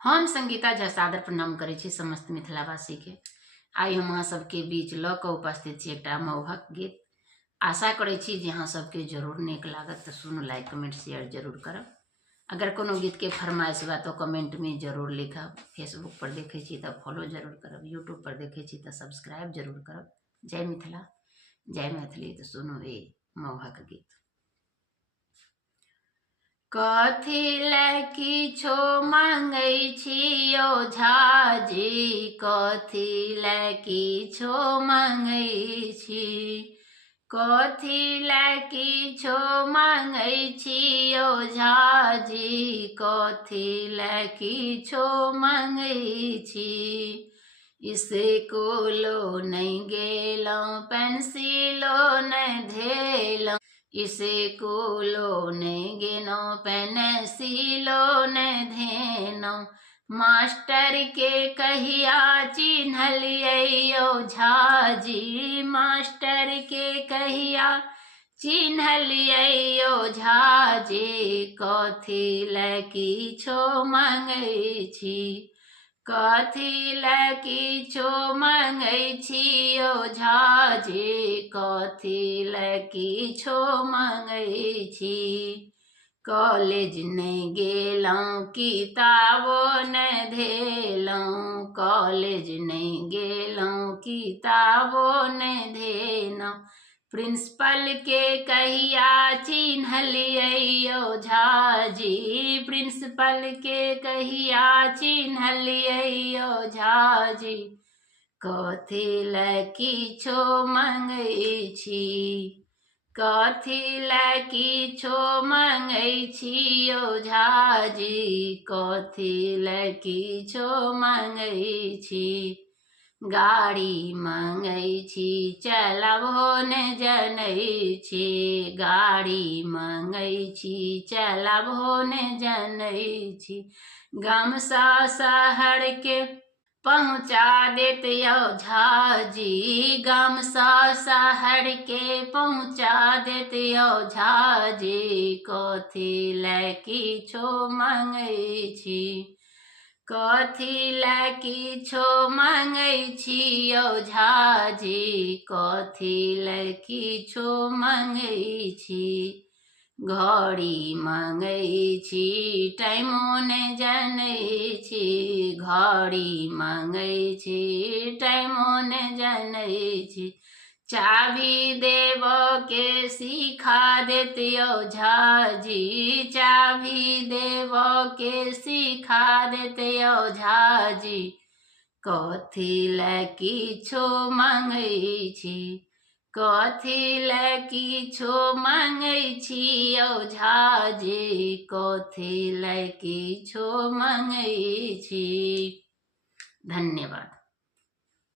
हम संगीता झा सादर प्रणाम करै छी समस्त मिथिलावासी के। आई हम अहाँ सबके बीच ल क उपस्थित छी एकटा मोहक गीत। आशा करै छी जे अहाँ सबके जरूर नीक लागत तो सुनू, लाइक कमेंट शेयर जरूर करब। अगर कोनो गीत के फरमाइश बा तो कमेंट में जरूर लिखब। फेसबुक पर देखे छी तो फॉलो जरूर करब, यूट्यूब पर देखे छी तो सब्सक्राइब जरूर करब। जय मिथिला, जय मैथिली। तो सुनू ए मोहक गीत। कथी लए किछो मांगै छी झाजी, कथी लए किछो मांगै छी, कथी लए किछो मांगै छी झाजी, कथी लए किछो मांगै छी। स्कूलो नहीं गेलहुँ, पेंसिलो नहीं धेलहुँ, स्कूलो नहीं गेलहुँ, पेंसिलो नहीं धेलहुँ। मास्टर के कहिया चिन्हलियै झाजी, मास्टर के कहिया चिन्हलियै झाजी, कथी लए किछो मांगै छी, कथी लए किछो मांगै छी झाजी, कथी लए किछो मांगै छी। कॉलेज नहीं गेलहुँ, किताबो नहीं धेलहुँ, कॉलेज नहीं गेलहुँ, किताबो नहीं धेलहुँ। प्रिंसिपल के कहिया चिन्हलियै झाजी, प्रिंसिपल के कहिया चिन्हलियै झाजी, कथी लए किछो मांगै छी, कथी लए किछो मांगै छी झाजी, कथी लए किछो मांगै छी। गाड़ी मांगै छी, चलबो नहीं जनै छी, गाड़ी मांगै छी, चलबो नहीं जनै छी। गामसा शहर के पहुँचा देते झाजी, गामसा शहर के पहुँचा देते झाजी, कथी लए किछो मांगै छी, कथी लए किछो मांगै छी झाजी, कथी लए किछो मांगै छी। घड़ी मांगै छी, टाइमो नहीं जनै छी, घड़ी मांगै छी, टाइमो नहीं जनै छी। चाभी देव के सिखा देते झाजी, चाभी देव के सिखा देते झाजी, कथी लए किछो मांगै छी, कथी लए किछो मांगै छी झाजी, कथी लए किछो मांगै छी। धन्यवाद।